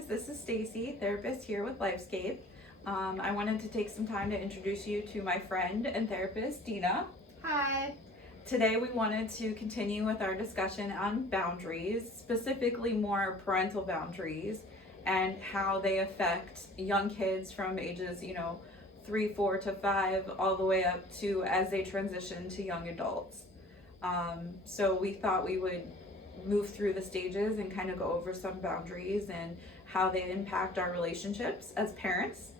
guys, this is Stacy, therapist here with Lifescape. I wanted to take some time to introduce you to my friend and therapist, DENA. Hi. Today we wanted to continue with our discussion on boundaries, specifically more parental boundaries and how they affect young kids from ages, 3, 4 to 5, all the way up to as they transition to young adults. So we thought we would move through the stages and kind of go over some boundaries and how they impact our relationships as parents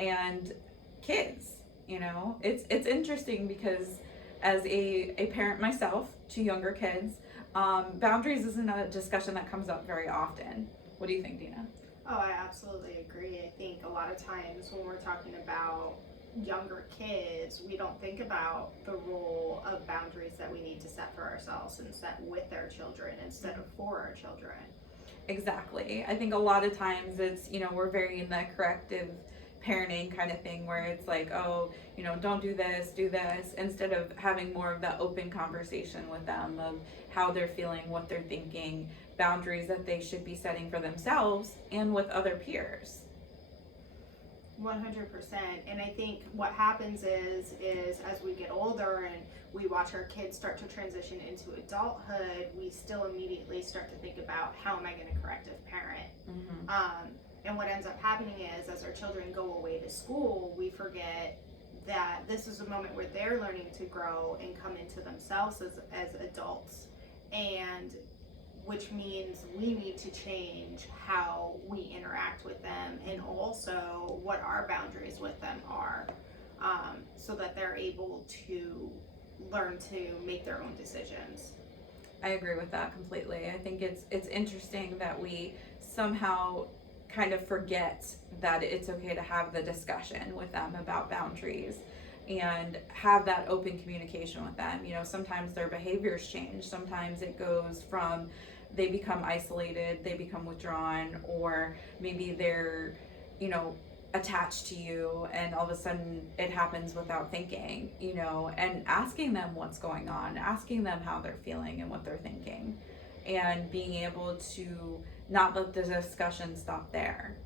and kids. It's interesting because as a parent myself to younger kids, boundaries isn't a discussion that comes up very often. What do you think, DENA? Oh, I absolutely agree. I think a lot of times when we're talking about younger kids, we don't think about the role of boundaries that we need to set for ourselves and set with our children instead of for our children. Exactly. I think a lot of times it's, we're very in that corrective parenting kind of thing where it's like, oh, don't do this, instead of having more of that open conversation with them of how they're feeling, what they're thinking, boundaries that they should be setting for themselves and with other peers. 100%. And I think what happens is as we get older and we watch our kids start to transition into adulthood, we still immediately start to think about how am I going to corrective parent. And what ends up happening is as our children go away to school, we forget that this is a moment where they're learning to grow and come into themselves as adults, and which means we need to change how we interact with them and also what our boundaries with them are, so that they're able to learn to make their own decisions. I agree with that completely. I think it's interesting that we somehow kind of forget that it's okay to have the discussion with them about boundaries and have that open communication with them. Sometimes their behaviors change. Sometimes it goes from they become isolated, they become withdrawn, or maybe they're, attached to you and all of a sudden it happens without thinking, and asking them what's going on, asking them how they're feeling and what they're thinking, and being able to not let the discussion stop there.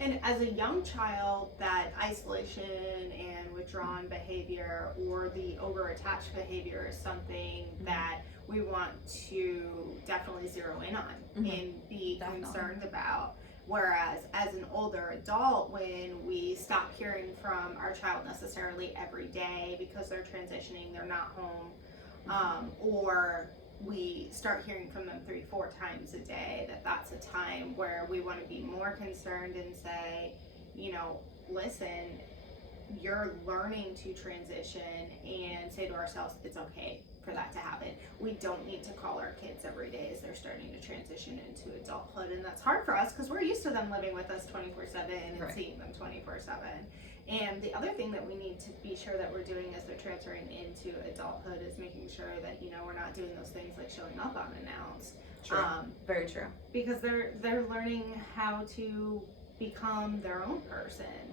And as a young child, that isolation and withdrawn behavior or the over-attached behavior is something that we want to definitely zero in on and be concerned about. Whereas as an older adult, when we stop hearing from our child necessarily every day because they're transitioning, they're not home, or we start hearing from them 3-4 times a day, that's a time where we want to be more concerned and say, listen, you're learning to transition, and say to ourselves, it's okay for that to happen. We don't need to call our kids every day as they're starting to transition into adulthood, and that's hard for us because we're used to them living with us 24/7 and seeing them 24/7. And the other thing that we need to be sure that we're doing as they're transferring into adulthood is making sure that we're not doing those things like showing up unannounced. True. Very true. Because they're learning how to become their own person.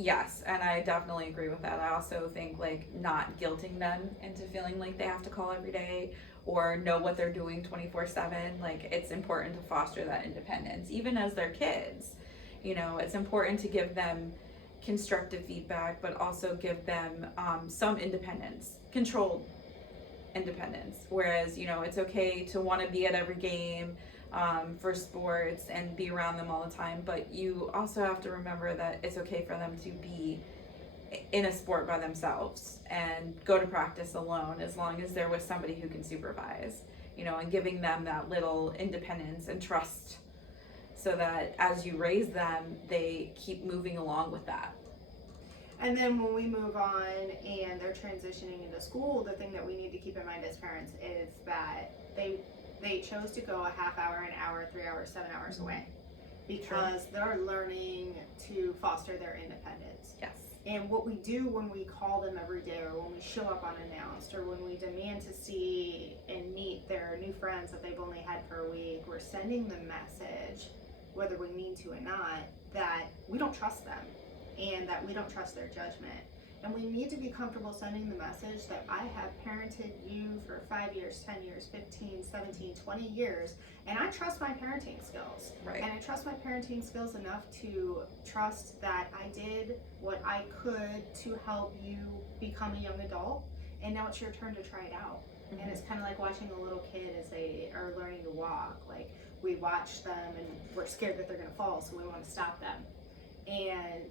Yes, and I definitely agree with that. I also think not guilting them into feeling like they have to call every day or know what they're doing 24/7. It's important to foster that independence, even as their kids. It's important to give them constructive feedback, but also give them some independence, controlled independence. Whereas, it's okay to want to be at every game for sports and be around them all the time, but you also have to remember that it's okay for them to be in a sport by themselves and go to practice alone as long as they're with somebody who can supervise, and giving them that little independence and trust so that as you raise them, they keep moving along with that. And then when we move on and they're transitioning into school, the thing that we need to keep in mind as parents is that they chose to go a half hour, an hour, 3 hours, 7 hours away because they're learning to foster their independence. Yes. And what we do when we call them every day, or when we show up unannounced, or when we demand to see and meet their new friends that they've only had for a week, we're sending the message, whether we mean to or not, that we don't trust them and that we don't trust their judgment. And we need to be comfortable sending the message that I have parenting parented you for 5 years, 10 years, 15, 17, 20 years, and I trust my parenting skills. Right. And I trust my parenting skills enough to trust that I did what I could to help you become a young adult, and now it's your turn to try it out. Mm-hmm. And it's kind of like watching a little kid as they are learning to walk. Like, we watch them and we're scared that they're going to fall, so we want to stop them. And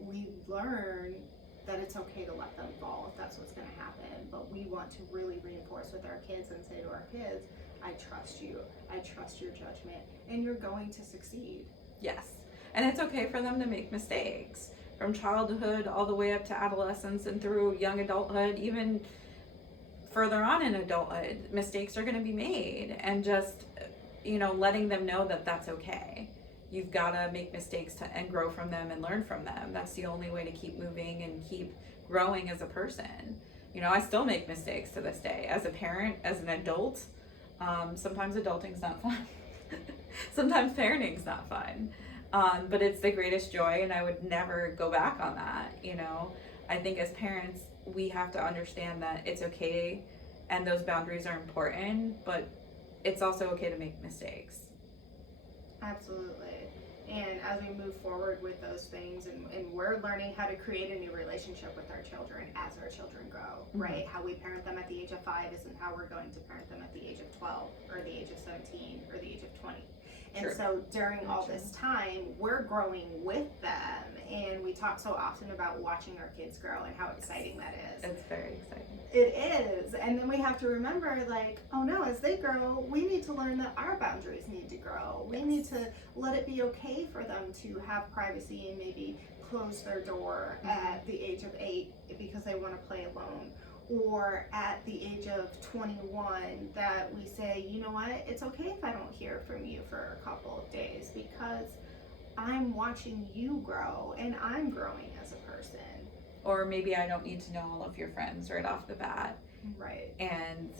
we learn that it's okay to let them fall if that's what's going to happen. But we want to really reinforce with our kids and say to our kids, I trust you, I trust your judgment, and you're going to succeed. Yes. And it's okay for them to make mistakes from childhood all the way up to adolescence and through young adulthood, even further on in adulthood. Mistakes are going to be made, and just, letting them know that that's okay. You've got to make mistakes and grow from them and learn from them. That's the only way to keep moving and keep growing as a person. I still make mistakes to this day as a parent, as an adult. Sometimes adulting's not fun. Sometimes parenting's not fun. But it's the greatest joy, and I would never go back on that. I think as parents, we have to understand that it's okay and those boundaries are important, but it's also okay to make mistakes. Absolutely. And as we move forward with those things, and we're learning how to create a new relationship with our children as our children grow, right? How we parent them at the age of 5 isn't how we're going to parent them at the age of 12 or the age of 17 or the age of 20. And Sure. so during all this time, we're growing with them, and we talk so often about watching our kids grow and how exciting that is. It's very exciting. It is. And then we have to remember, like, oh no, as they grow, we need to learn that our boundaries need to grow. We need to let it be okay for them to have privacy and maybe close their door at the age of 8 because they want to play alone. Or at the age of 21, that we say, you know what, it's okay if I don't hear from you for a couple of days because I'm watching you grow and I'm growing as a person. Or maybe I don't need to know all of your friends right off the bat. Right. And,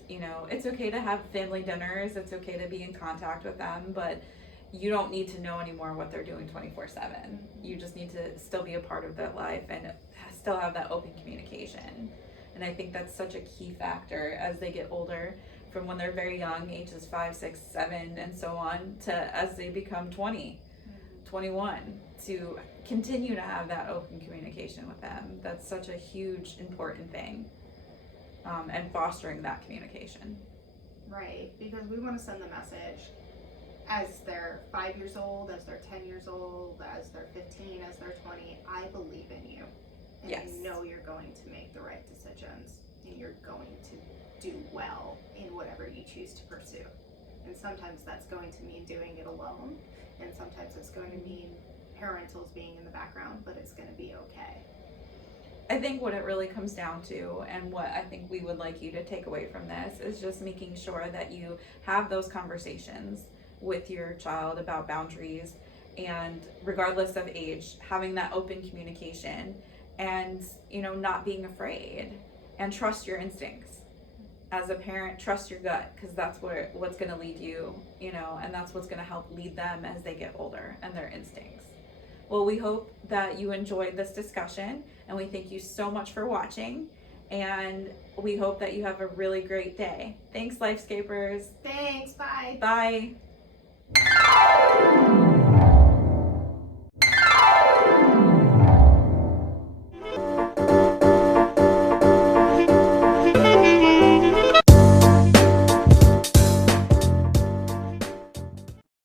it's okay to have family dinners. It's okay to be in contact with them, but you don't need to know anymore what they're doing 24/7. You just need to still be a part of their life and still have that open communication. And I think that's such a key factor as they get older, from when they're very young, ages 5, 6, 7, and so on, to as they become 20, 21, to continue to have that open communication with them. That's such a huge, important thing, and fostering that communication. Right, because we want to send the message as they're 5 years old, as they're 10 years old, as they're 15, as they're 20, I believe in you. And Yes. I know you're going to make the right decisions, and you're going to do well in whatever you choose to pursue. And sometimes that's going to mean doing it alone, and sometimes it's going to mean parentals being in the background, but it's going to be okay. I think what it really comes down to, and what I think we would like you to take away from this, is just making sure that you have those conversations with your child about boundaries, and regardless of age, having that open communication, and not being afraid, and trust your instincts. As a parent, trust your gut, because that's what's going to lead you, and that's what's going to help lead them as they get older, and their instincts. Well, we hope that you enjoyed this discussion, and we thank you so much for watching, and we hope that you have a really great day. Thanks, Lifescapers. Thanks, bye. Bye.